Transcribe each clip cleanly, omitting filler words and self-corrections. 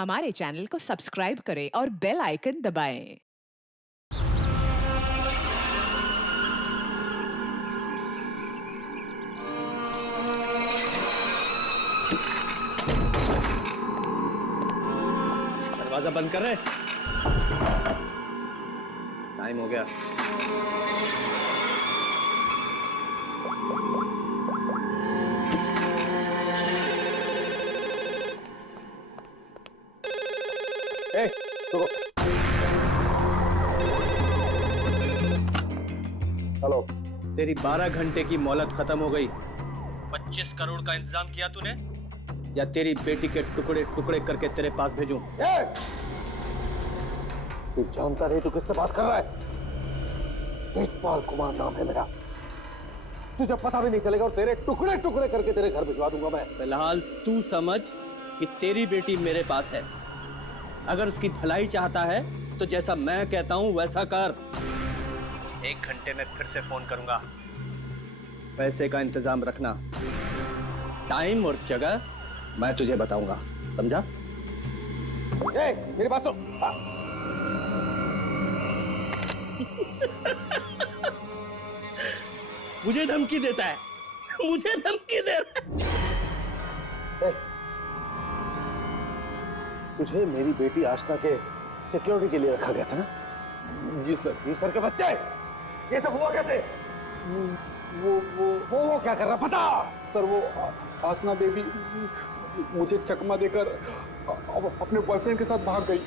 हमारे चैनल को सब्सक्राइब करें और बेल आइकन दबाएं। दरवाजा बंद कर रहे। टाइम हो गया। रुको। हेलो। तेरी 12 घंटे की मोहलत खत्म हो गई। 25 करोड़ का इंतजाम किया तूने, या तेरी बेटी के टुकड़े टुकड़े करके तेरे पास भेजूं? तू जानता नहीं तू किससे बात कर रहा है? तेजपाल कुमार नाम है मेरा। तुझे पता भी नहीं चलेगा और तेरे टुकड़े टुकड़े करके तेरे घर भिजवा दूंगा मैं। फिलहाल तू समझ कि तेरी बेटी मेरे पास है। अगर उसकी भलाई चाहता है तो जैसा मैं कहता हूं वैसा कर। 1 घंटे में फिर से फोन करूंगा। पैसे का इंतजाम रखना। टाइम और जगह मैं तुझे बताऊंगा, समझा? मेरी बात सुन। मुझे धमकी देता है, मुझे धमकी दे रहा है। तुझे मेरी बेटी आशना के सिक्योरिटी के लिए रखा गया था ना? जी सर। जी सर के बच्चे, ये सब हुआ कैसे? वो क्या कर रहा पता? सर वो आसना देवी मुझे चकमा देकर अपने बॉयफ्रेंड के साथ भाग गई।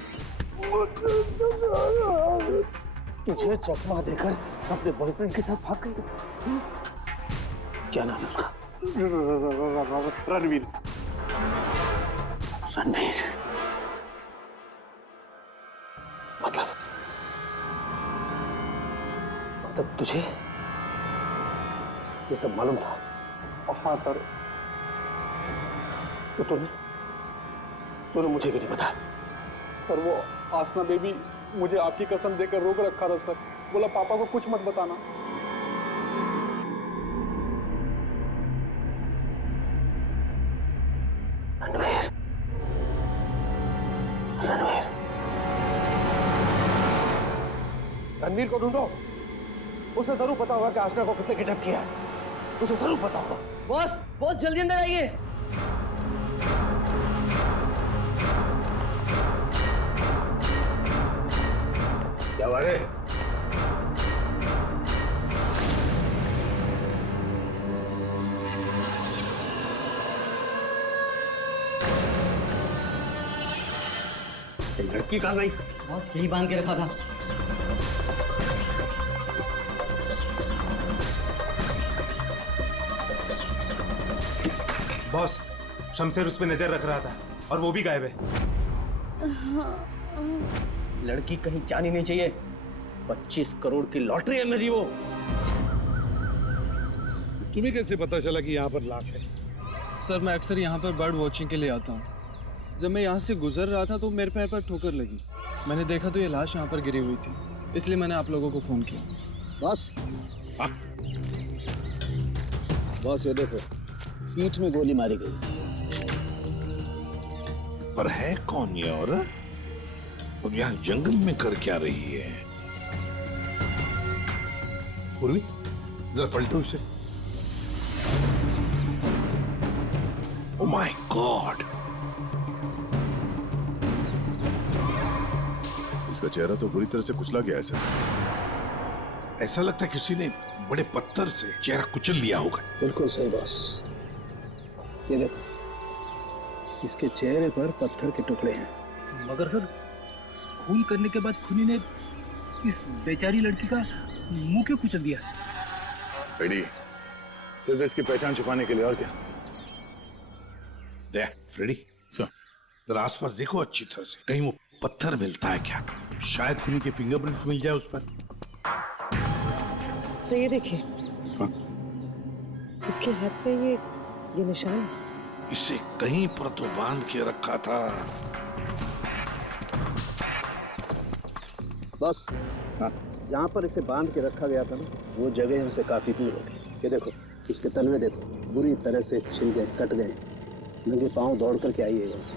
तुझे चकमा देकर अपने बॉयफ्रेंड के साथ भाग गई? क्या नाम है उसका? रणवीर। रणवीर मतलब तुझे ये सब मालूम था? हाँ सर। तो तूने मुझे क्यों नहीं बताया? सर वो आसना बेबी मुझे आपकी कसम देकर रोक रखा था सर। बोला पापा को कुछ मत बताना। रणवीर, रणवीर, रणवीर को ढूंढो। उसे जरूर पता होगा कि आशना को किसने किडनैप किया है। उसे जरूर पता होगा। बॉस, बॉस जल्दी अंदर आइए। क्या बात है? लड़की कहाँ गई? बॉस यही बांध के रखा था। बॉस, शमशेर उस पे नजर रख रहा था और वो भी गायब है। लड़की कहीं जानी नहीं चाहिए। 25 करोड़ की लॉटरी है मेरी वो। तुम्हें कैसे पता चला कि यहाँ पर लाश है? सर मैं अक्सर यहाँ पर बर्ड वॉचिंग के लिए आता हूँ। जब मैं यहाँ से गुजर रहा था तो मेरे पैर पर ठोकर लगी। मैंने देखा तो ये लाश यहाँ पर गिरी हुई थी, इसलिए मैंने आप लोगों को फोन किया। बॉस, बॉस ये देखो, पीठ में गोली मारी गई। पर है कौन ये औरत? और यहाँ जंगल में कर क्या रही है? पूर्वी, जरा पलटो इसे। Oh my God! इसका चेहरा तो बुरी तरह से कुचला गया है। ऐसा लगता है किसी ने बड़े पत्थर से चेहरा कुचल दिया होगा। बिल्कुल सही बॉस। ये देखो, इसके चेहरे पर पत्थर के टुकड़े हैं। मगर सर, खून करने के बाद खूनी ने इस बेचारी लड़की का मुंह क्यों कुचल दिया? फ्रेडी, सिर्फ इसकी पहचान छुपाने के लिए, और क्या? देख फ्रेडी, जरा आसपास देखो अच्छी तरह से, कहीं वो पत्थर मिलता है क्या? शायद खूनी के फिंगरप्रिंट मिल जाए उस पर। तो ये देखिए, इसके हाथ पे ये निशान है। इसे कहीं पर तो बांध के रखा था। बॉस, जहाँ पर इसे बांध के रखा गया था ना, वो जगह हमसे काफी दूर होगी। ये देखो, इसके तलवे देखो, बुरी तरह से छिल गए, कट गए। नंगे पांव दौड़ करके आई है यहाँ से।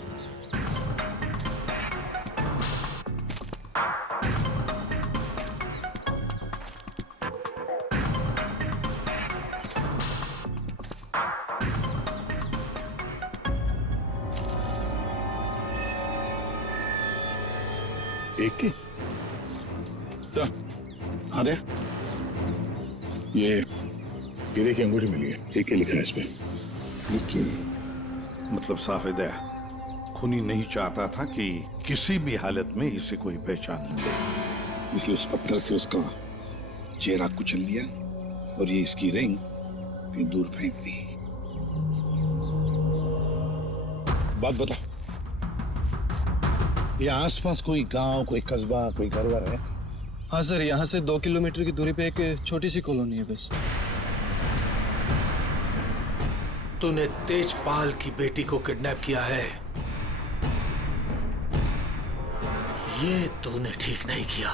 एक की सर। हाँ दे, ये हीरे की अंगूठी मिली है, एक लिखा है इस पे। मतलब साफ है, खूनी नहीं चाहता था कि किसी भी हालत में इसे कोई पहचान ले, इसलिए उस पत्थर से उसका चेहरा कुचल लिया और ये इसकी रिंग कहीं दूर फेंक दी। बात बता, ये आसपास कोई गांव, कोई कस्बा, कोई घर वर है? हाँ सर, यहाँ से 2 किलोमीटर की दूरी पे एक छोटी सी कॉलोनी है बस। तूने तेजपाल की बेटी को किडनैप किया है, ये तूने ठीक नहीं किया।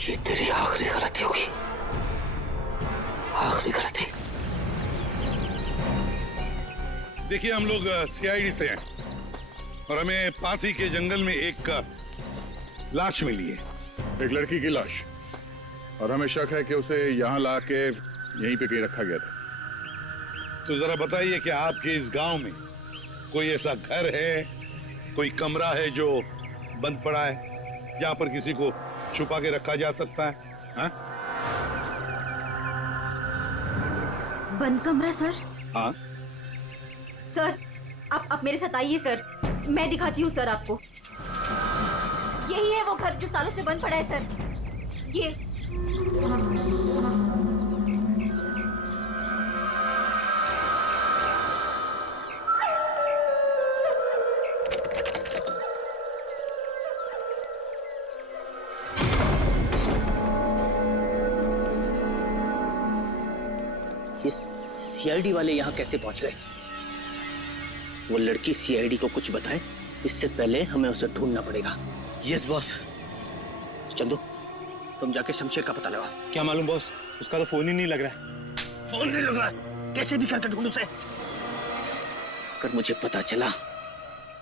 ये तेरी आखिरी गलती होगी, आखिरी गलती। देखिए, हम लोग सीआईडी से हैं और हमें पासी के जंगल में एक लाश मिली है, एक लड़की की लाश, और हमें शक है कि उसे यहाँ ला के यहीं पे कहीं रखा गया था। तो जरा बताइए कि आपके इस गांव में कोई ऐसा घर है, कोई कमरा है जो बंद पड़ा है, जहां पर किसी को छुपा के रखा जा सकता है? हाँ? बंद कमरा सर? हाँ सर, आप मेरे साथ आइए सर, मैं दिखाती हूँ सर आपको। यही है वो घर जो सालों से बंद पड़ा है सर। ये सीआईडी वाले यहाँ कैसे पहुंच गए? वो लड़की सीआईडी को कुछ बताए इससे पहले हमें उसे ढूंढना पड़ेगा। Yes boss. चंदू, तुम जाके शमशेर का पता लगाओ। क्या मालूम बॉस, उसका तो फोन ही नहीं लग रहा है। फोन नहीं लग रहा, कैसे भी करके ढूंढ उसे। अगर मुझे पता चला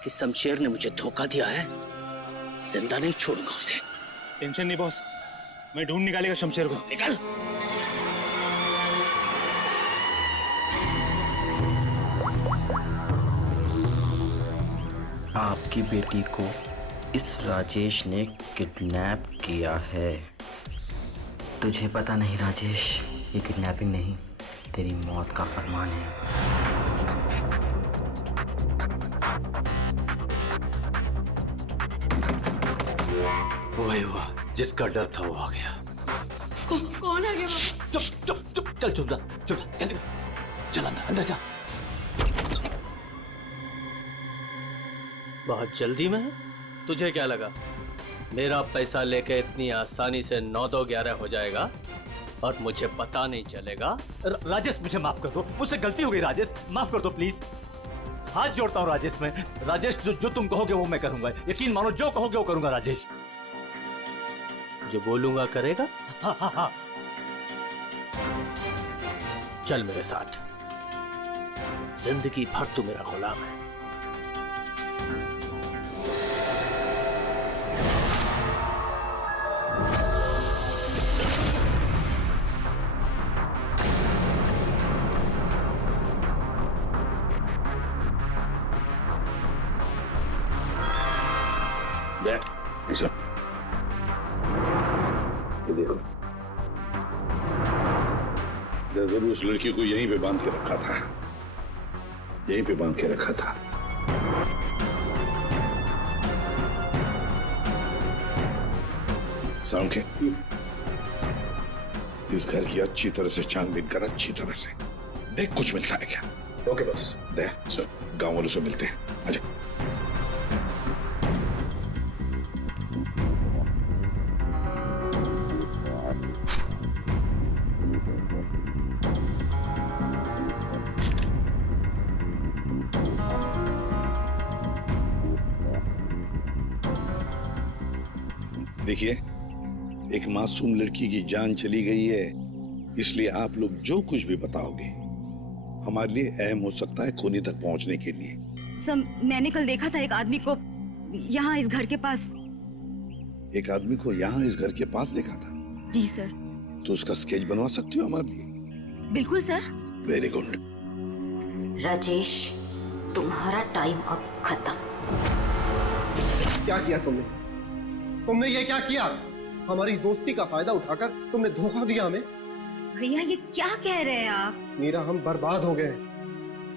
कि शमशेर ने मुझे धोखा दिया है, जिंदा नहीं छोड़ूंगा उसे। टेंशन नहीं बॉस, मैं ढूंढ निकालेगा शमशेर को। निकल। आपकी बेटी को इस राजेश ने किडनैप किया है। तुझे पता नहीं राजेश, ये किडनैपिंग नहीं, तेरी मौत का फरमान है। वही हुआ, जिसका डर था वो आ गया। कौन आ गया बाबा? चुप चुप चुप, चल चुप जा, चल चल अंदर जा। बहुत जल्दी में है? तुझे क्या लगा मेरा पैसा लेके इतनी आसानी से 9-2-11 हो जाएगा और मुझे पता नहीं चलेगा? राजेश, मुझे माफ कर दो, मुझसे गलती हो गई राजेश, माफ कर दो प्लीज। हाथ जोड़ता हूँ राजेश मैं। राजेश, जो तुम कहोगे वो मैं करूंगा, यकीन मानो, जो कहोगे वो करूंगा राजेश। जो बोलूंगा करेगा? हाँ हाँ हाँ। चल मेरे साथ, जिंदगी भर तू मेरा गुलाम है। ये देखो, जरूर उस लड़की को यहीं पे बांध के रखा था, यहीं पे बांध के रखा था। साउंड के इस घर की अच्छी तरह से छानबीन कर, अच्छी तरह से देख कुछ मिलता है क्या। Okay boss. दे गांव वालों से मिलते हैं, आजा। देखिए, एक मासूम लड़की की जान चली गई है, इसलिए आप लोग जो कुछ भी बताओगे हमारे लिए अहम हो सकता है खूनी तक पहुंचने के लिए। सर, मैंने कल देखा था एक आदमी को यहाँ इस घर के पास। एक आदमी को यहाँ इस घर के पास देखा था? जी सर। तो उसका स्केच बनवा सकती हो हमारे लिए? बिल्कुल सर। Very good. राजेश, तुम्हारा टाइम अब खत्म। क्या किया तुमने? तुमने ये क्या किया? हमारी दोस्ती का फायदा उठाकर तुमने धोखा दिया हमें। भैया ये क्या कह रहे हैं आप? मीरा, हम बर्बाद हो गए।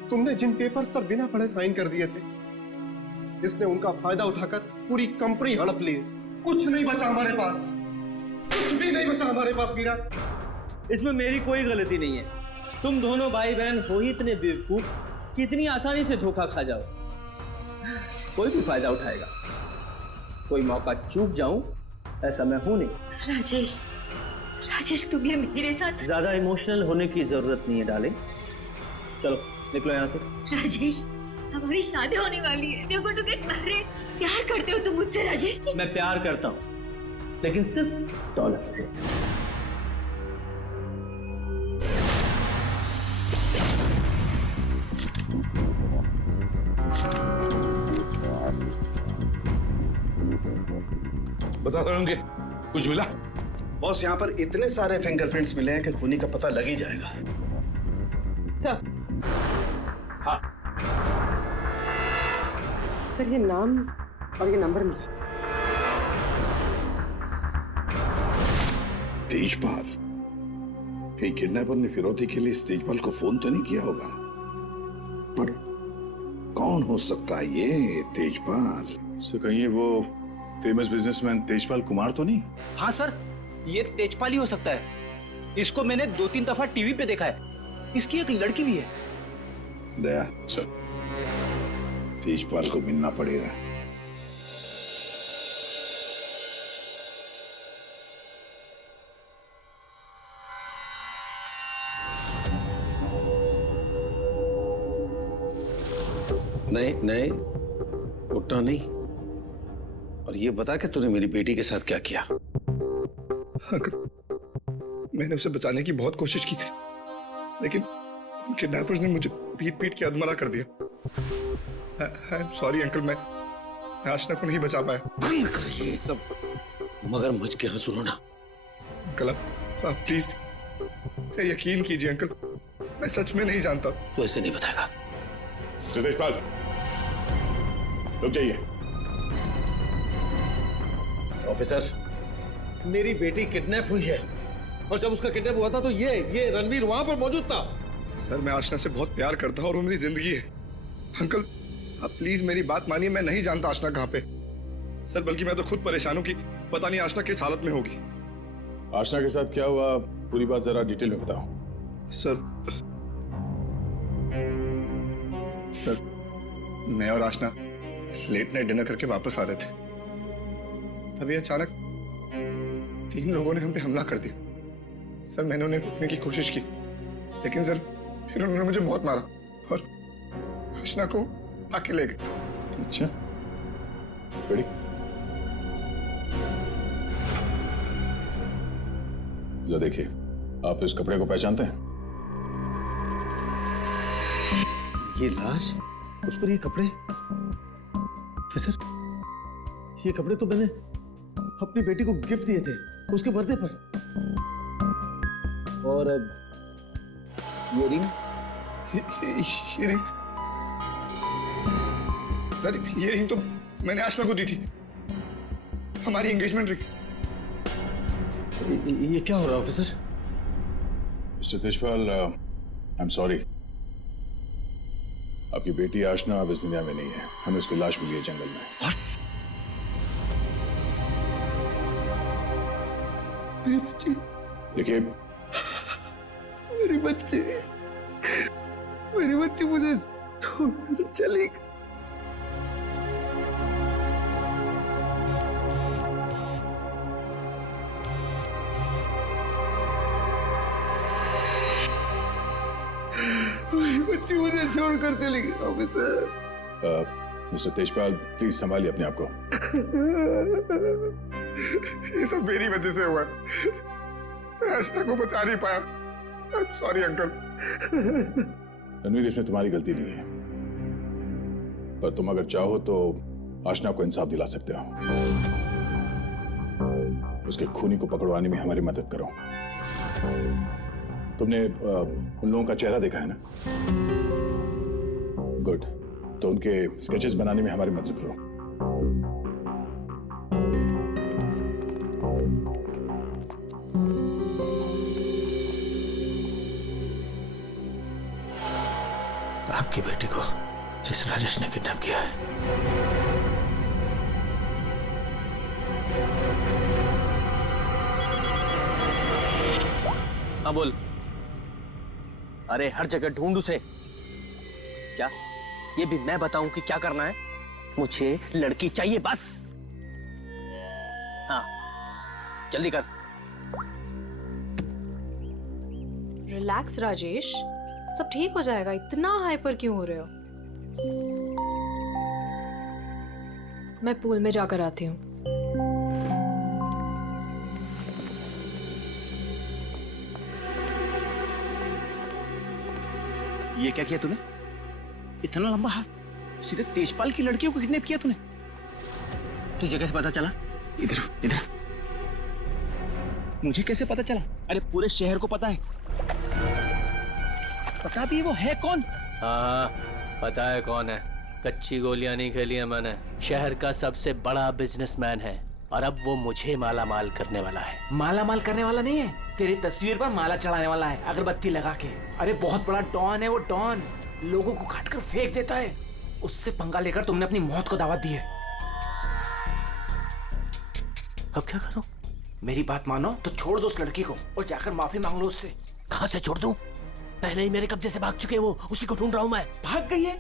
तुमने जिन पेपर्स पर बिना पढ़े साइन कर दिए थे, इसने उनका फायदा उठाकर पूरी कंपनी हड़प ली। कुछ नहीं बचा हमारे पास, कुछ भी नहीं बचा हमारे पास मीरा। इसमें मेरी कोई गलती नहीं है। तुम दोनों भाई बहन हो ही इतने बेवकूफ कि इतनी आसानी से धोखा खा जाओ। कोई भी फायदा उठाएगा, कोई मौका चूक जाऊं ऐसा मैं हूं नहीं। राजेश, राजेश तुम ये मेरे साथ। ज्यादा इमोशनल होने की जरूरत नहीं है डार्लिंग। चलो निकलो यहाँ से। राजेश, हमारी शादी होने वाली है। We're going to get married। प्यार करते हो तुम मुझसे राजेश? मैं प्यार करता हूँ, लेकिन सिर्फ दौलत से। बता दोगे कुछ मिला? बॉस, यहाँ पर इतने सारे फिंगरप्रिंट्स मिले हैं कि खूनी का पता लग ही जाएगा। सर, हाँ, सर ये नाम और ये नंबर मिला। तेजपाल। कहीं किडनैपर ने फिरौती के लिए इस तेजपाल को फोन तो नहीं किया होगा, पर कौन हो सकता है ये तेजपाल? सर कहीं वो फेमस बिजनेसमैन तेजपाल कुमार तो नहीं? हाँ सर, ये तेजपाल ही हो सकता है। इसको मैंने 2-3 दफा टीवी पे देखा है। इसकी एक लड़की भी है। दया, सर तेजपाल को मिलना पड़ेगा। नहीं नहीं, उठना नहीं। और ये बता कि तूने मेरी बेटी के साथ क्या किया? मैंने उसे बचाने की बहुत कोशिश की, लेकिन किडनैपर्स ने मुझे पीट पीट के अधमरा कर दिया। आई एम सॉरी अंकल, मैं आशना को नहीं बचा पाया। ये सब मगरमच्छ के यहाँ सुनो ना। अंकल आप प्लीज यकीन कीजिए अंकल, मैं सच में नहीं जानता। तू ऐसे नहीं बताएगा। तेजपाल रुक जाइए। ऑफिसर, मेरी बेटी किडनैप हुई है, और जब उसका किडनैप हुआ था तो ये रणवीर वहां पर मौजूद था। सर मैं आशना से बहुत प्यार करता हूँ और वो मेरी जिंदगी है। अंकल आप प्लीज मेरी बात मानिए, मैं नहीं जानता आशना कहाँ पे। सर बल्कि मैं तो खुद परेशान हूँ कि पता नहीं आशना किस हालत में होगी। आशना के साथ क्या हुआ, पूरी बात जरा डिटेल में बताओ। सर मैं और आशना लेट नाइट डिनर करके वापस आ रहे थे, तभी अचानक 3 लोगों ने हम पे हमला कर दिया। सर मैंने उन्हें रोकने की कोशिश की, लेकिन सर फिर उन्होंने मुझे बहुत मारा और आशना को आके ले गए। अच्छा, बड़ी जरा देखिए, आप इस कपड़े को पहचानते हैं? ये लाश, उस पर ये कपड़े। सर ये कपड़े तो मैंने अपनी बेटी को गिफ्ट दिए थे उसके बर्थडे पर। और अब ये रिंग, सर ये रिंग तो मैंने आशना को दी थी, हमारी एंगेजमेंट रिंग। ये क्या हो रहा है officer? Mister Tejpal, I am sorry, आपकी बेटी आशना अब इस दुनिया में नहीं है। हमें उसकी लाश मिली है जंगल में। मेरी बच्ची, देखिए मेरी बच्ची, मेरी बच्ची मुझे छोड़कर चली गई। मेरी बच्ची मुझे छोड़कर चली गई ऑफिसर। मिस्टर तेजपाल प्लीज संभालिए अपने आप को। ये सब मेरी वजह से हुआ, मैं आशना को बचा नहीं पाया। I am sorry uncle. Ranveer, इसमें तुम्हारी गलती नहीं है, पर तुम अगर चाहो तो आशना को इंसाफ दिला सकते हो। उसके खूनी को पकड़वाने में हमारी मदद करो। तुमने उन लोगों का चेहरा देखा है ना? गुड, तो उनके स्केचेस बनाने में हमारी मदद करो। आपकी बेटी को इस राजेश ने किडनैप किया है। हाँ बोल। अरे हर जगह ढूंढ उसे। क्या ये भी मैं बताऊं कि क्या करना है? मुझे लड़की चाहिए बस। हाँ जल्दी कर। रिलैक्स राजेश, सब ठीक हो जाएगा। इतना हाइपर क्यों हो रहे हो? मैं पूल में जाकर आती हूँ। ये क्या किया तूने? इतना लंबा हाथ, सीधे तेजपाल की लड़कियों को किडनैप किया तूने? तुझे कैसे पता चला? इधर इधर। मुझे कैसे पता चला? अरे पूरे शहर को पता है। पता भी वो है कौन? हाँ पता है कौन है। कच्ची गोलियां नहीं खेली है मैंने। शहर का सबसे बड़ा बिजनेसमैन है और अब वो मुझे माला माल करने वाला है। माला माल करने वाला नहीं है, तेरी तस्वीर पर माला चढ़ाने वाला है, अगरबत्ती लगा के। अरे बहुत बड़ा डॉन है वो। डॉन लोगों को काट कर फेंक देता है। उससे पंगा लेकर तुमने अपनी मौत को दावत दी है। अब क्या करूं? मेरी बात मानो तो छोड़ दो उस लड़की को और जाकर माफी मांग लो उससे। कहां से छोड़ दूं? पहले ही मेरे कब्जे से भाग चुके हैं वो। उसी को ढूंढ रहा हूं मैं। भाग गई है?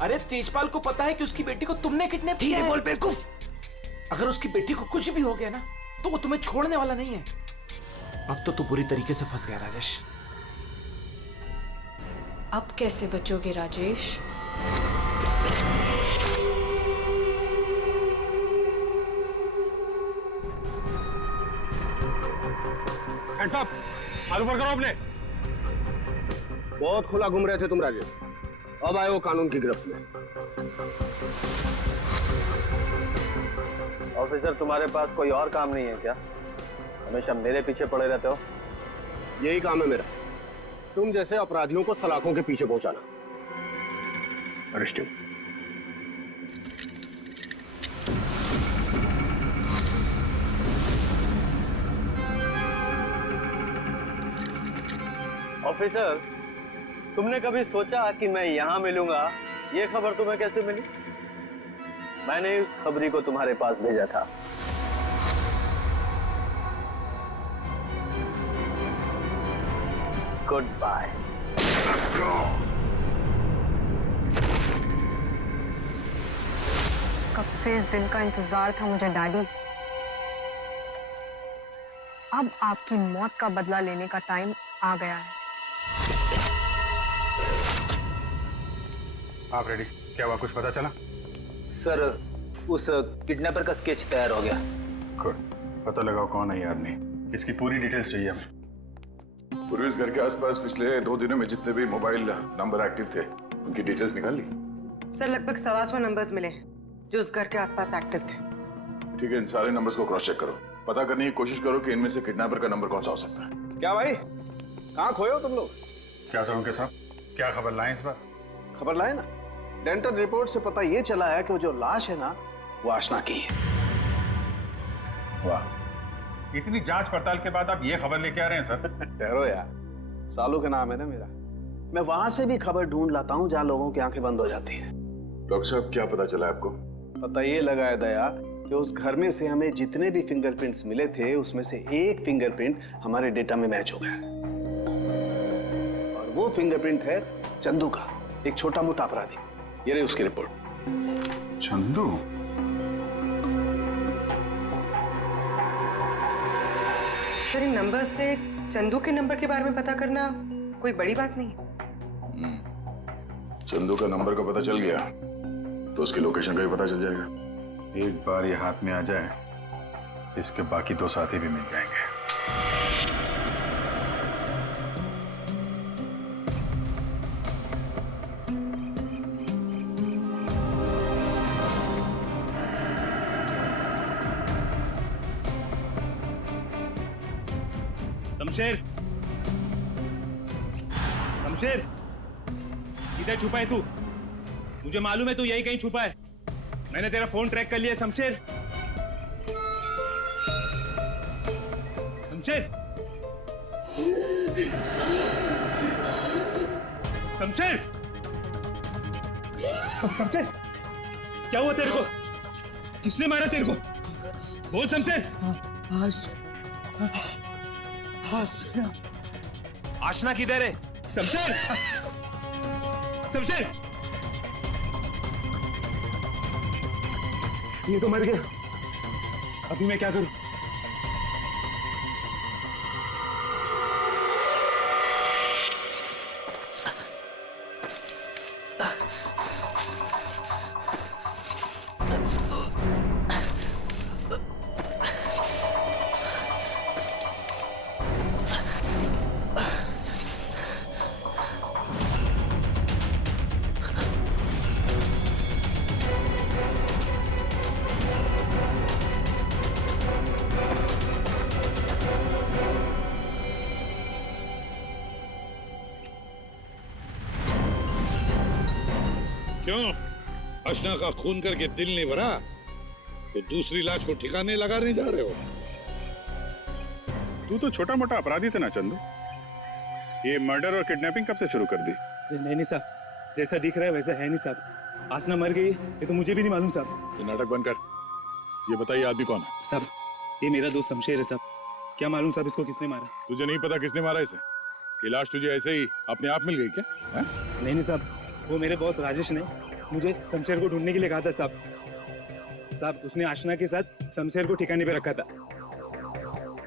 अरे तेजपाल को पता है कि उसकी बेटी को तुमने किडनैप किया है। बोल बेवकूफ। अगर उसकी बेटी को कुछ भी हो गया ना तो वो तुम्हें छोड़ने वाला नहीं है। अब तो तू बुरी तरीके से फंस गया राजेश। अब कैसे बचोगे राजेश? हैंड्स अप, हाथ ऊपर करो अपने। बहुत खुला घूम रहे थे तुम राजेश, अब आए हो कानून की गिरफ्त में। ऑफिसर तुम्हारे पास कोई और काम नहीं है क्या? हमेशा मेरे पीछे पड़े रहते हो। यही काम है मेरा, तुम जैसे अपराधियों को सलाखों के पीछे पहुंचाना। अरेस्टिंग। ऑफिसर, तुमने कभी सोचा कि मैं यहां मिलूंगा? ये खबर तुम्हें कैसे मिली? मैंने उस खबरी को तुम्हारे पास भेजा था। Goodbye. कब से इस दिन का इंतजार था मुझे डैडी। अब आपकी मौत का बदला लेने का टाइम आ गया है। आप रेडी? क्या हुआ, कुछ पता चला? सर, उस किडनैपर का स्केच तैयार हो गया। गुड, पता लगाओ कौन है ये आदमी। इसकी पूरी डिटेल्स चाहिए हमें। पूर्वी इस घर के आसपास पिछले 2 दिनों में जितने भी मोबाइल नंबर एक्टिव थे उनकी डिटेल्स निकाल ली? सर लगभग 125 नंबर्स मिले जो उस घर के आसपास एक्टिव थे। ठीक है, इन सारे नंबर्स को क्रॉस चेक करो। पता करने की कोशिश करो कि इनमें से किडनैपर का नंबर कौन सा हो सकता है। क्या भाई, कहाँ खोए हो तुम लोग? क्या सर उनके साहब, क्या खबर लाएं इस बार? खबर लाए ना, डेंटल रिपोर्ट से पता ये चला है कि वो जो लाश है ना वो आशना की है। वाह, इतनी जांच पड़ताल के बाद आप ये खबर लेके आ रहे हैं सर? ठहरो यार, सालू का नाम है ना मेरा। मैं वहां से भी खबर ढूंढ लाता हूँ जहाँ लोगों की आंखें बंद हो जाती हैं। डॉक्टर साहब, क्या पता चला आपको? पता ये लगा है दया कि उस घर में से हमें जितने भी फिंगरप्रिंट्स मिले थे उसमें से एक फिंगरप्रिंट हमारे डेटा में मैच हो गया, और वो फिंगरप्रिंट है चंदू का, एक छोटा मोटा अपराधी। ये रही उसकी रिपोर्ट। चंदू? सर इन नंबर से चंदू के नंबर के बारे में पता करना कोई बड़ी बात नहीं। चंदू का नंबर का पता चल गया तो उसकी लोकेशन का भी पता चल जाएगा। एक बार ये हाथ में आ जाए, इसके बाकी 2 साथी भी मिल जाएंगे। शमशेर, शमशेर, इधर छुपा है तू? मुझे मालूम है तू यही कहीं छुपा है। मैंने तेरा फोन ट्रैक कर लिया शमशेर। शमशेर, शमशेर, शमशेर, क्या हुआ तेरे को? किसने मारा तेरे को? बोल शमशेर। आशना किधर है? शमशेर, शमशेर, ये तो मर गया। अभी मैं क्या करूं? क्यों? अशना का खून करके दिल नहीं भरा तो दूसरी लाश को ठिकाने लगा नहीं जा रहे हो? तू तो छोटा मोटा अपराधी था ना चंदू। ये मर्डर और किडनैपिंग कब से शुरू कर दी? नहीं साहब, जैसा दिख रहा है वैसा है नहीं साहब। आशना मर गई ये तो मुझे भी नहीं मालूम साहब। ये नाटक बंद कर। ये बताइए आदमी कौन है? साहब ये मेरा दोस्त शमशेर है साहब। क्या मालूम साहब इसको किसने मारा? तुझे नहीं पता किसने मारा इसे? ये लाश तुझे ऐसे ही अपने आप मिल गई क्या? नहीं साहब, वो मेरे बॉस राजेश ने मुझे शमशेर को ढूंढने के लिए कहा था साहब। साहब उसने आशना के साथ शमशेर को ठिकाने पे रखा था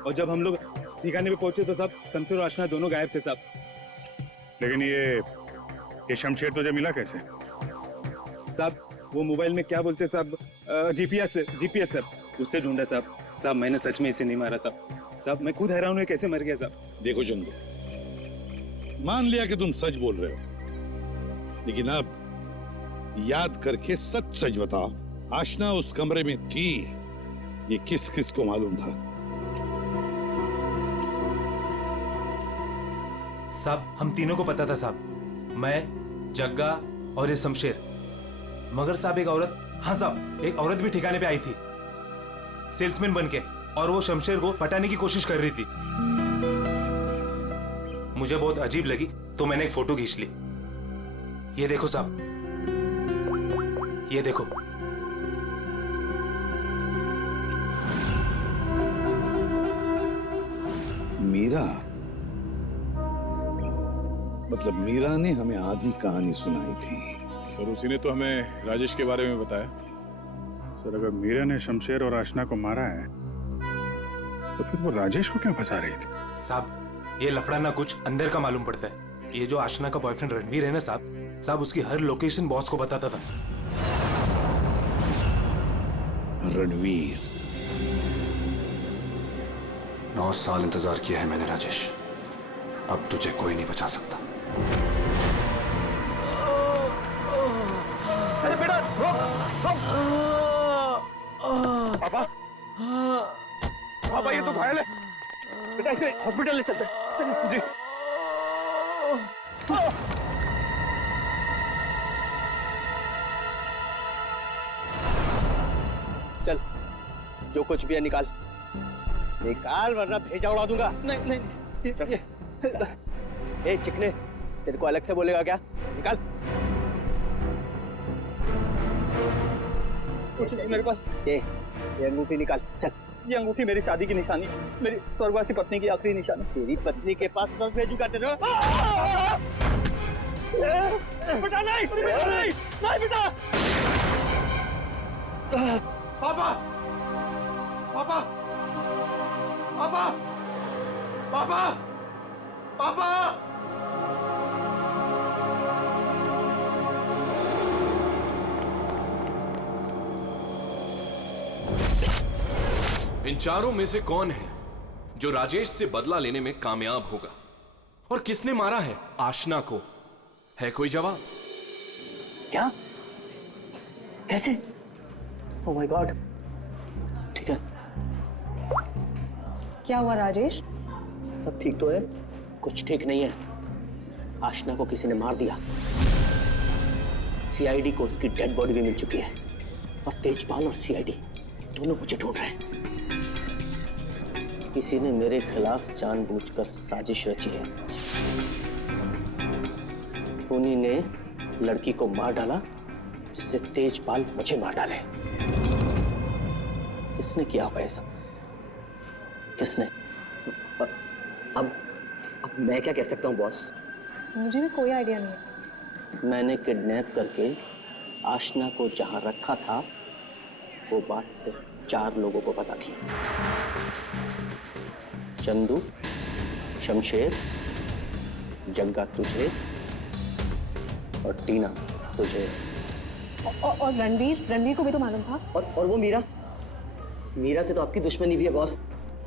और जब हम लोग ठिकाने पे पहुंचे तो साहब शमशेर और आशना दोनों गायब थे साहब। लेकिन ये शमशेर तुझे मिला कैसे? साहब वो मोबाइल में क्या बोलते साहब, जीपीएस सर, उससे ढूंढा साहब। साहब मैंने सच में इसे नहीं मारा साहब। साहब मैं खुद हैरान हूँ कैसे मर गया साहब। देखो चंदू, मान लिया कि तुम सच बोल रहे हो, लेकिन अब याद करके सच सच बताओ, आशना उस कमरे में थी, ये किस किस को मालूम था? साहब हम तीनों को पता था साहब, मैं, जग्गा और ये शमशेर। मगर साहब एक औरत, हाँ साहब एक औरत भी ठिकाने पे आई थी सेल्समैन बनके, और वो शमशेर को पटाने की कोशिश कर रही थी। मुझे बहुत अजीब लगी तो मैंने एक फोटो खींच ली। ये देखो साहब, ये देखो। मीरा, मतलब मीरा ने हमें आधी कहानी सुनाई थी। सर उसी ने तो हमें राजेश के बारे में बताया। सर अगर मीरा ने शमशेर और आशना को मारा है तो फिर वो राजेश को क्यों फंसा रही थी? साहब ये लफड़ा ना कुछ अंदर का मालूम पड़ता है। ये जो आशना का बॉयफ्रेंड रणवीर है ना साहब उसकी हर लोकेशन बॉस को बताता था। रणवीर, 9 साल इंतजार किया है मैंने राजेश, अब तुझे कोई नहीं बचा सकता। अरे बेटा पापा, पापा ये तो घायल है बेटा, इसे हॉस्पिटल ले चलते हैं। जी चल जो कुछ भी है निकाल वरना भेजा उड़ा दूंगा। नहीं ए चिकने, तेरे को अलग से बोलेगा क्या? निकाल। कुछ नहीं मेरे पास। ये अंगूठी निकाल। चल। ये अंगूठी मेरी शादी की निशानी, मेरी स्वर्गवासी पत्नी की आखिरी निशानी। तेरी पत्नी के पास सब भेजूंगा तेरे। बेटा नहीं, नहीं बेटा। पापा, पापा, पापा, पापा, पापा। इन चारों में से कौन है जो राजेश से बदला लेने में कामयाब होगा? और किसने मारा है आशना को? है कोई जवाब? क्या? कैसे? Oh my God. ठीक है। क्या हुआ राजेश? सब ठीक तो है? कुछ ठीक नहीं है। आशना को किसी ने मार दिया। सीआईडी को उसकी डेड बॉडी भी मिल चुकी है और तेजपाल और सीआईडी दोनों मुझे ढूंढ रहे हैं। किसी ने मेरे खिलाफ जानबूझकर साजिश रची है। उन्हीं ने लड़की को मार डाला जिससे तेजपाल मुझे मार डाले। किसने किया होगा ये सब? किसने? अब मैं क्या कह सकता हूँ बॉस? मुझे भी कोई आइडिया नहीं है। मैंने किडनैप करके आशना को जहां रखा था वो बात सिर्फ 4 लोगों को पता थी। चंदू, शमशेर, जग्गा तुझे और टीना तुझे। और रणवीर को भी तो मालूम था। और वो मीरा से तो आपकी दुश्मनी भी है बॉस।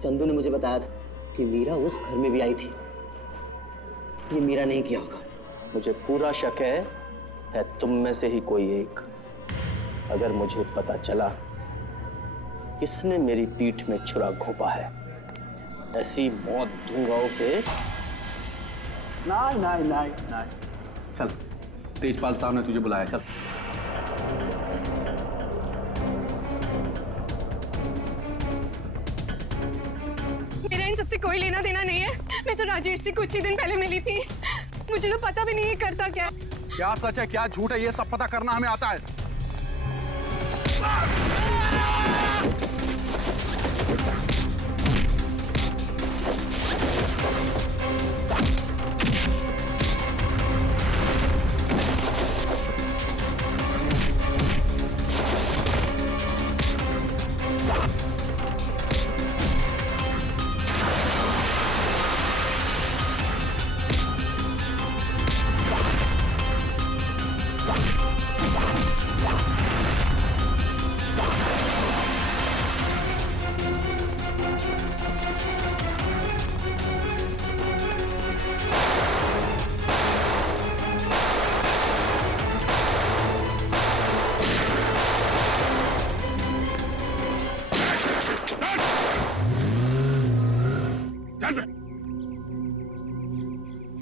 चंदू ने मुझे बताया था कि मीरा उस घर में भी आई थी। ये मीरा नहीं किया होगा। मुझे पूरा शक है तुम में से ही कोई एक। अगर मुझे पता चला किसने मेरी पीठ में छुरा घोंपा है, ऐसी मौत दूंगा उसे। नहीं। चल, तेजपाल साहब ने तुझे बुलाया, चल। मेरा इन सबसे कोई लेना देना नहीं है। मैं तो राजेश से कुछ ही दिन पहले मिली थी। मुझे तो पता भी नहीं है करता क्या है। क्या सच है क्या झूठ है ये सब पता करना हमें आता है।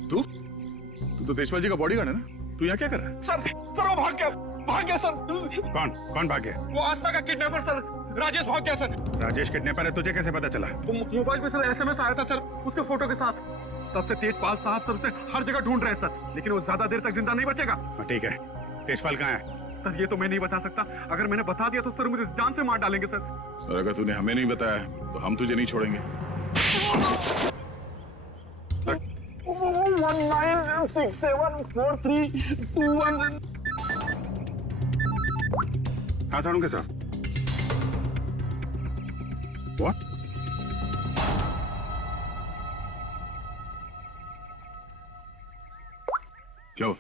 तू तो देशपाल जी का बॉडीगार्ड है ना? तू यहाँ क्या कर रहा है? सर वो भाग गया सर। कौन भाग गया? वो आस्था का किडनैपर सर, राजेश भाग गया सर। राजेश किडनैपर है, तुझे कैसे पता चला? मोबाइल पे सर SMS आया था सर, उसके फोटो के साथ। तब से तेजपाल साहब सर उसे हर जगह ढूंढ रहे हैं सर, लेकिन वो ज्यादा देर तक जिंदा नहीं बचेगा। ठीक है, तेजपाल कहाँ है? सर ये तो मैं नहीं बता सकता। अगर मैंने बता दिया तो सर मुझे जान से मार डालेंगे सर। और अगर तूने हमें नहीं बताया तो हम तुझे नहीं छोड़ेंगे। 19674321। हाँ सारुण के साथ। What? क्या हुआ?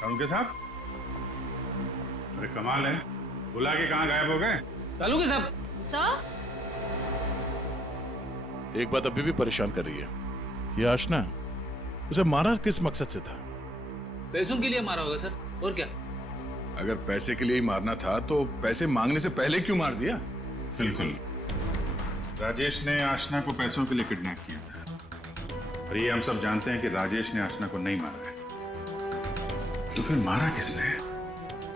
सारुण के साथ? अरे कमाल है, बुला के कहाँ गायब हो गए? चालू के साहब। सर? एक बात अभी भी परेशान कर रही है। ये आशना, उसे मारा किस मकसद से था? पैसों के लिए मारा होगा सर, और क्या? अगर पैसे के लिए ही मारना था तो पैसे मांगने से पहले क्यों मार दिया? बिल्कुल, राजेश ने आशना को पैसों के लिए किडनैप किया था। और ये हम सब जानते हैं कि राजेश ने आशना को नहीं मारा है। तो फिर मारा किसने?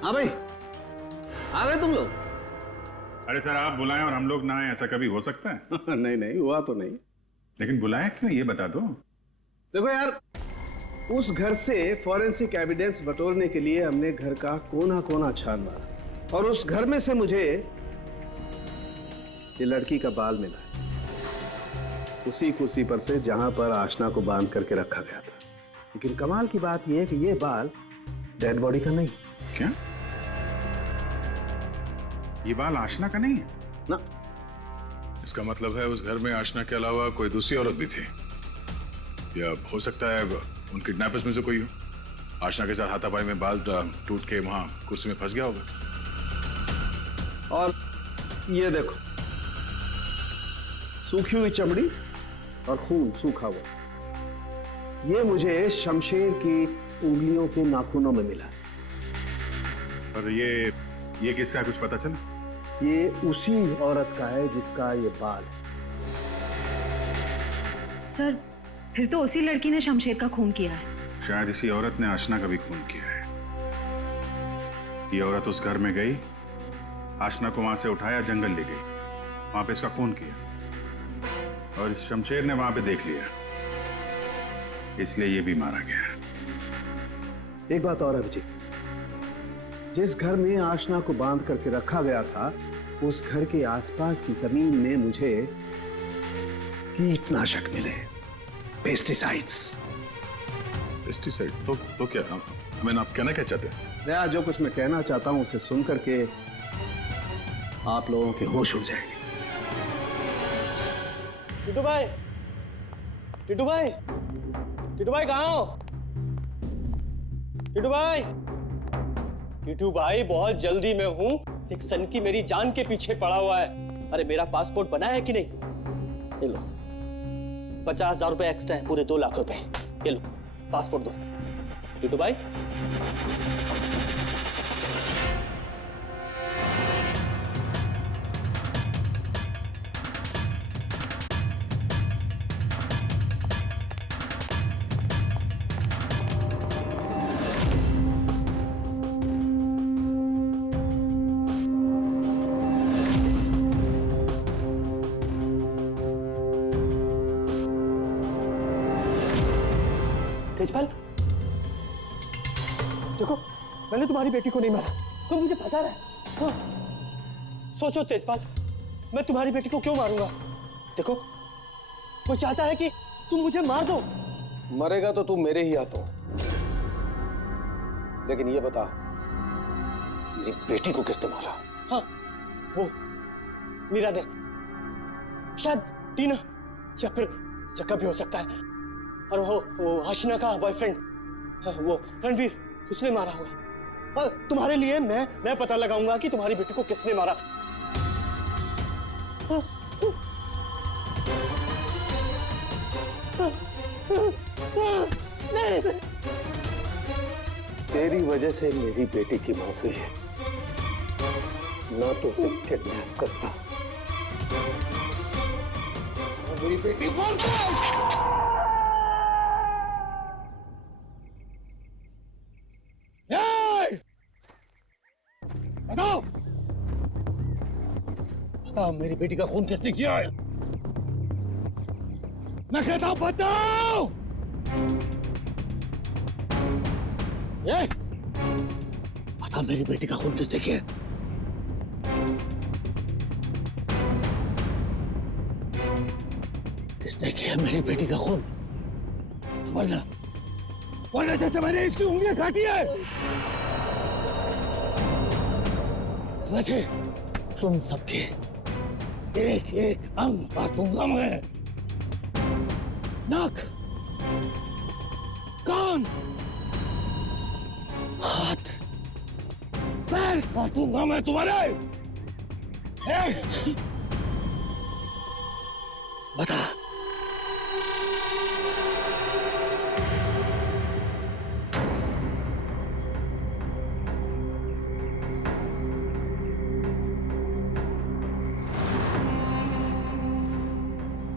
हाँ भाई, आ गए तुम लोग? अरे सर, आप बुलाएं और हम लोग ना आए, ऐसा कभी हो सकता है? नहीं हुआ तो नहीं। लेकिन बुलाया क्यों, ये बता दो। देखो यार, उस घर से फॉरेंसिक एविडेंस बटोरने के लिए हमने घर का कोना कोना छान मारा और उस घर में से मुझे ये लड़की का बाल मिला है, उसी कुर्सी पर से जहां पर आशना को बांध करके रखा गया था। लेकिन कमाल की बात यह है कि ये बाल डेड बॉडी का नहीं। क्या? ये बाल आशना का नहीं है? ना। इसका मतलब है उस घर में आशना के अलावा कोई दूसरी औरत भी थी, या हो सकता है उन किडनैपर्स में से कोई हो। आशना के साथ हाथापाई में बाल टूट के वहां कुर्सी में फंस गया होगा। और ये देखो, सूखी हुई चमड़ी और खून सूखा हुआ, ये मुझे शमशेर की उंगलियों के नाखूनों में मिला। और ये किसका, कुछ पता चला? ये उसी औरत का है जिसका ये बाल है। सर, फिर तो उसी लड़की ने शमशेर का खून किया है। शायद इसी औरत ने आशना का भी खून किया है। ये औरत उस घर में गई, आशना को वहां से उठाया, जंगल ले गई, वहां पे इसका खून किया और इस शमशेर ने वहां पे देख लिया, इसलिए ये भी मारा गया। एक बात और है विजय, जिस घर में आशना को बांध करके रखा गया था, उस घर के आसपास की जमीन में मुझे कीटनाशक मिले, पेस्टिसाइड्स। पेस्टिसाइड? तो क्या, मैंने आप कहना क्या चाहते हैं? दया, जो कुछ मैं कहना चाहता हूं उसे सुन करके आप लोगों के होश उड़ जाएंगे। टिटू भाई, टिटू भाई, टिटू भाई कहाँ हो? टिटू भाई, टिटू भाई बहुत जल्दी में हूँ, एक सनकी मेरी जान के पीछे पड़ा हुआ है। अरे मेरा पासपोर्ट बना है कि नहीं? ये लो 50,000 रुपए एक्स्ट्रा है, पूरे 2 लाख रुपए। ये लो पासपोर्ट दो। टिटू भाई, तेजपाल, देखो मैंने तुम्हारी बेटी को नहीं मारा, तुम मुझे फंसा रहा है। हाँ। सोचो तेजपाल, मैं तुम्हारी बेटी को क्यों मारूंगा? देखो वो चाहता है कि तुम मुझे मार दो। मरेगा तो तू मेरे ही हाथों, लेकिन ये बता, मेरी बेटी को किसने मारा? हाँ, वो मीरा ने, शायद टीना या फिर जक्का भी हो सकता है, और वो आशना का बॉयफ्रेंड, वो रणवीर, उसने मारा होगा। और तुम्हारे लिए मैं पता लगाऊंगा कि तुम्हारी बेटी को किसने मारा। तेरी वजह से मेरी बेटी की मौत हुई है, ना तो उसे किडनैप करता, मेरी बेटी बताओ, बताओ मेरी बेटी का खून किसने किया है? मैं कहता हूं बताओ। ये बता, मेरी बेटी का खून किसने किया? किसने किया मेरी बेटी का खून? वरना जैसे मैंने इसकी उंगलियां काटी है, वैसे तुम सबके एक एक अंग काटूंगा मैं। नाक, कान, हाथ, पैर काटूंगा मैं तुम्हारे। बता,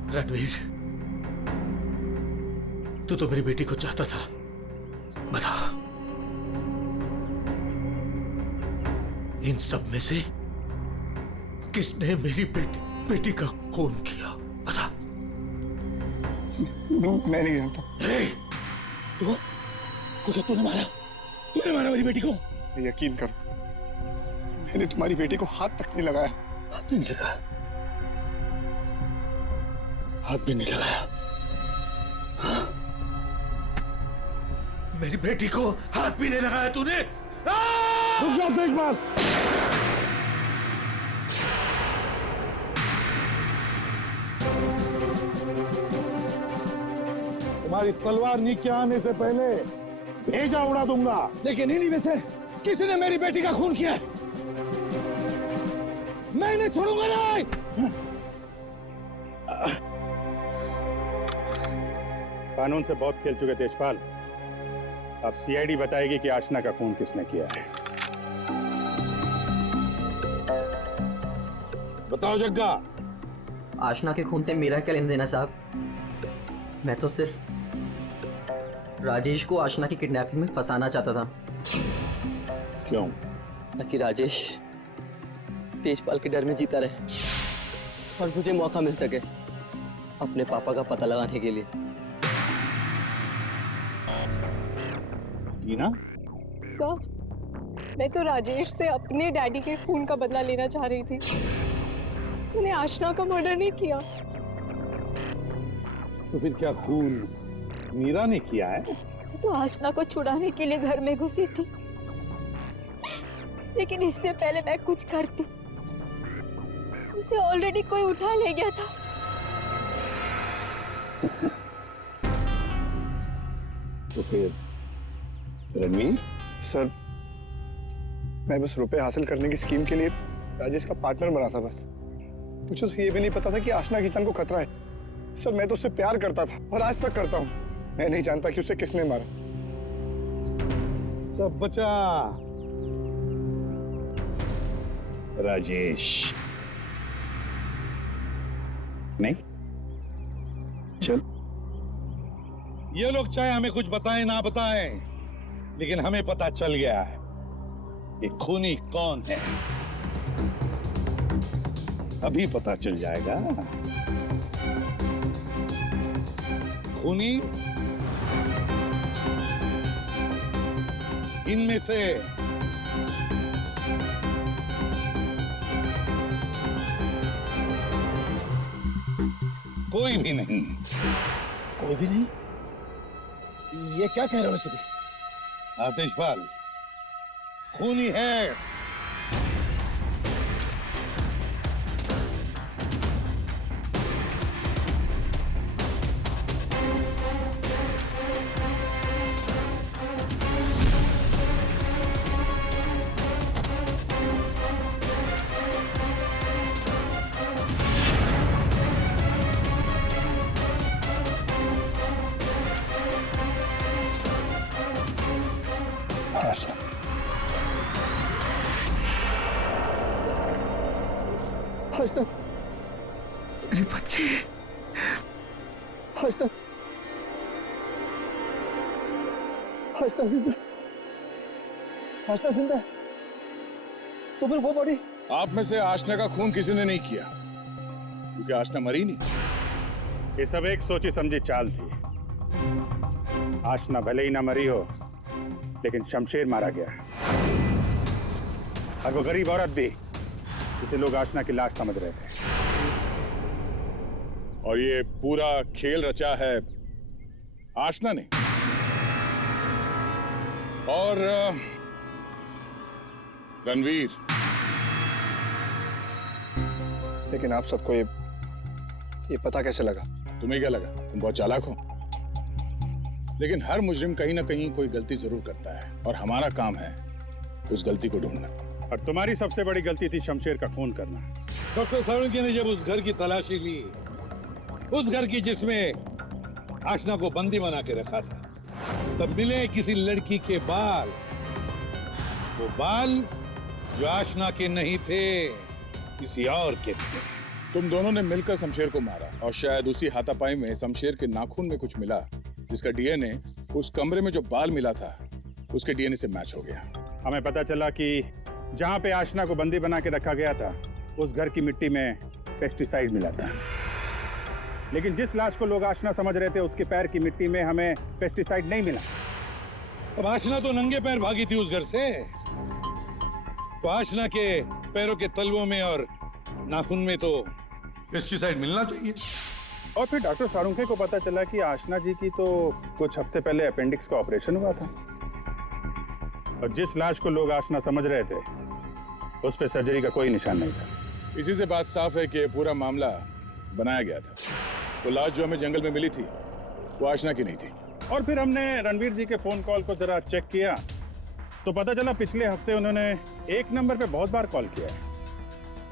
रणवीर, तू तो मेरी बेटी को चाहता था, बता, इन सब में से किसने मेरी बेटी का खून किया? बता। मैं नहीं जानता। तूने मारा मेरी बेटी को? यकीन करो, मैंने तुम्हारी बेटी को हाथ तक नहीं लगाया। हाथ भी नहीं लगाया? हाथ भी नहीं लगाया? मेरी बेटी को हाथ भी नहीं लगाया तूने? रुक जाओ तेजपाल। तुम्हारी तलवार नीचे आने से पहले भेजा उड़ा दूंगा। लेकिन इन्हीं में से किसी ने मेरी बेटी का खून किया है। मैं इन्हें छोड़ूंगा नहीं। कानून से बहुत खेल चुके तेजपाल, अब सीआईडी बताएगी कि आशना का खून किसने किया है। बताओ जग्गा। आशना के खून से मेरा क्या लेना देना साहब? मैं तो सिर्फ राजेश को आशना की किडनैपिंग में फंसाना चाहता था। क्यों? ताकि राजेश तेजपाल के डर में जीता रहे और मुझे मौका मिल सके अपने पापा का पता लगाने के लिए। टीना? सर, मैं तो राजेश से अपने डैडी के खून का बदला लेना चाह रही थी। मैंने आशना का मर्डर नहीं किया। तो फिर क्या खून मीरा ने किया है? मैं तो आशना को छुड़ाने के लिए घर में घुसी थी, लेकिन इससे पहले मैं कुछ करती उसे ऑलरेडी कोई उठा ले गया था। तो फिर रणवीर? सर, मैं बस रुपए हासिल करने की स्कीम के लिए राजेश का पार्टनर बना था बस। मुझे तो ये भी नहीं पता था कि आशना की जान को खतरा है। सर, मैं तो उससे प्यार करता था और आज तक करता हूँ। मैं नहीं जानता कि उसे किसने मारा। तब बचा राजेश। नहीं? चल, ये लोग चाहे हमें कुछ बताएं ना बताएं, लेकिन हमें पता चल गया है कि खूनी कौन है। अभी पता चल जाएगा। खूनी इनमें से कोई भी नहीं। कोई भी नहीं? ये क्या कह रहे हो सभी? आतिशपाल खूनी है। आशना, मेरी बच्ची। आशना, आशना जिंदा। आशना जिंदा। तो फिर वो बॉडी? आप में से आशना का खून किसी ने नहीं किया, क्योंकि आशना मरी नहीं। ये सब एक सोची समझी चाल थी। आशना भले ही ना मरी हो, लेकिन शमशेर मारा गया, और वो गरीब औरत भी, जिसे लोग आशना की लाश समझ रहे थे। और ये पूरा खेल रचा है आशना ने। और रणवीर। लेकिन आप सबको ये पता कैसे लगा? तुम्हें क्या लगा तुम बहुत चालाक हो? लेकिन हर मुजरिम कहीं ना कहीं कोई गलती जरूर करता है, और हमारा काम है उस गलती को ढूंढना। और तुम्हारी सबसे बड़ी गलती थी शमशेर का खून करना। डॉक्टर साळुंखे ने जब उस घर की तलाशी ली, उस घर की जिसमें आशना को बंदी बना के रखा था, तब मिले किसी लड़की के बाल। वो बाल जो आशना के नहीं थे, किसी और के थे। तुम दोनों ने मिलकर शमशेर को मारा, और शायद उसी हाथापाई में शमशेर के नाखून में कुछ मिला, जिसका डीएनए उस कमरे में जो बाल मिला था उसके डीएनए से मैच हो गया। हमें पता चला कि जहां पे आशना को बंदी बना के रखा गया था, उस घर की मिट्टी में पेस्टिसाइड मिला था। लेकिन जिस लाश को लोग आशना समझ रहे थे, उसके पैर की मिट्टी में हमें पेस्टिसाइड नहीं मिला। अब आशना तो नंगे पैर भागी थी उस घर से, तो आशना के पैरों के तलवों में और नाखून में तो पेस्टिसाइड मिलना चाहिए। और फिर डॉक्टर साळुंखे को पता चला कि आशना जी की तो कुछ हफ्ते पहले अपेंडिक्स का ऑपरेशन हुआ था, और जिस लाश को लोग आशना समझ रहे थे, उस पे सर्जरी का कोई निशान नहीं था। इसी से बात साफ है कि पूरा मामला बनाया गया था। तो लाश जो हमें जंगल में मिली थी वो आशना की नहीं थी। और फिर हमने रणवीर जी के फोन कॉल को जरा चेक किया, तो पता चला पिछले हफ्ते उन्होंने एक नंबर पे बहुत बार कॉल किया है।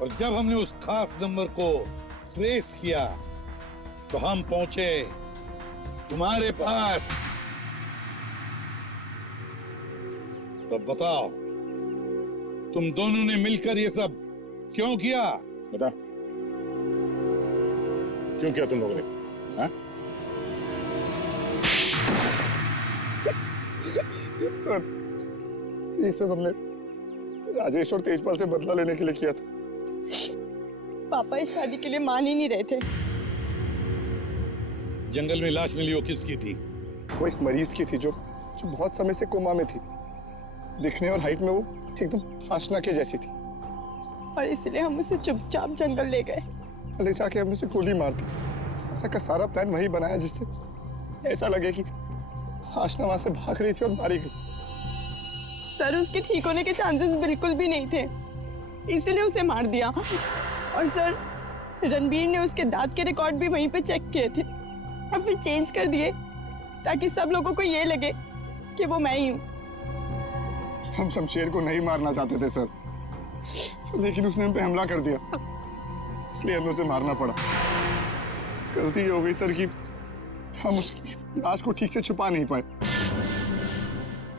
और जब हमने उस खास नंबर को ट्रेस किया, तो हम पहुंचे तुम्हारे पास। तो बताओ, तुम दोनों ने मिलकर ये सब क्यों किया? बता, क्यों किया तुम लोगों ने? हाँ? सर, ये सब हमने राजेश और तेजपाल से बदला लेने के लिए किया था। पापा इस शादी के लिए मान ही नहीं रहे थे। जंगल में लाश मिली, वो किसकी थी? वो एक मरीज की थी जो बहुत समय से कोमा में थी। दिखने और हाइट में वो एकदम आशना के जैसी थी। और इसलिए हम उसे चुपचाप जंगल ले गए। ले जाके हमने उसे गोली मार दी। सारा का सारा प्लान वही बनाया जिससे ऐसा लगे कि आशना वहां से भाग रही थी और मारी गई। सर, उसके ठीक होने के चांसेस बिल्कुल भी नहीं थे, इसलिए उसे मार दिया। और सर, रणबीर ने उसके दांत के रिकॉर्ड भी वहीं पे चेक किए थे और फिर चेंज कर दिए ताकि सब लोगों को ये लगे कि वो मैं ही हूँ। हम शमशेर को नहीं मारना चाहते थे सर, लेकिन उसने हम पे हमला कर दिया, इसलिए हमें उसे मारना पड़ा। गलती ये हो गई सर कि हम उसकी लाश को ठीक से छुपा नहीं पाए।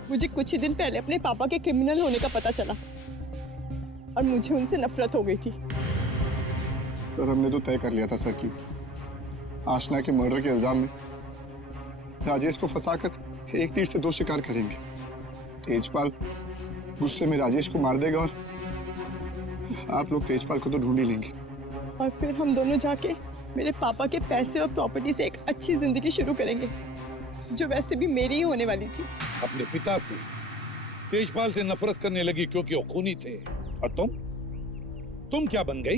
मुझे कुछ ही दिन पहले अपने पापा के क्रिमिनल होने का पता चला और मुझे उनसे नफरत हो गई थी। सर, हमने तो तय कर लिया था सर कि आशना के मर्डर के इल्जाम में राजेश को फंसाकर एक तीर से दो शिकार करेंगे। तेजपाल गुस्से में राजेश को मार देगा और आप लोग तेजपाल को तो ढूंढ ही लेंगे। और फिर हम दोनों जाके मेरे पापा के पैसे और प्रॉपर्टी से एक अच्छी जिंदगी शुरू करेंगे, जो वैसे भी मेरी ही होने वाली थी। अपने पिता से, तेजपाल से नफरत करने लगी क्योंकि वो खूनी थे। और तुम क्या बन गई?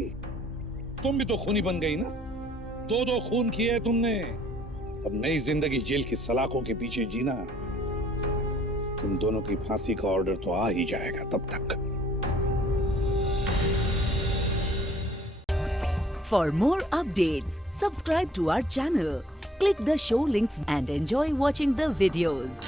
तुम भी तो खूनी बन गई ना। दो खून किए है तुमने। अब नई जिंदगी जेल की सलाखों के पीछे जीना। तुम दोनों की फांसी का ऑर्डर तो आ ही जाएगा तब तक। For more updates, subscribe to our channel, click the show links and enjoy watching the videos.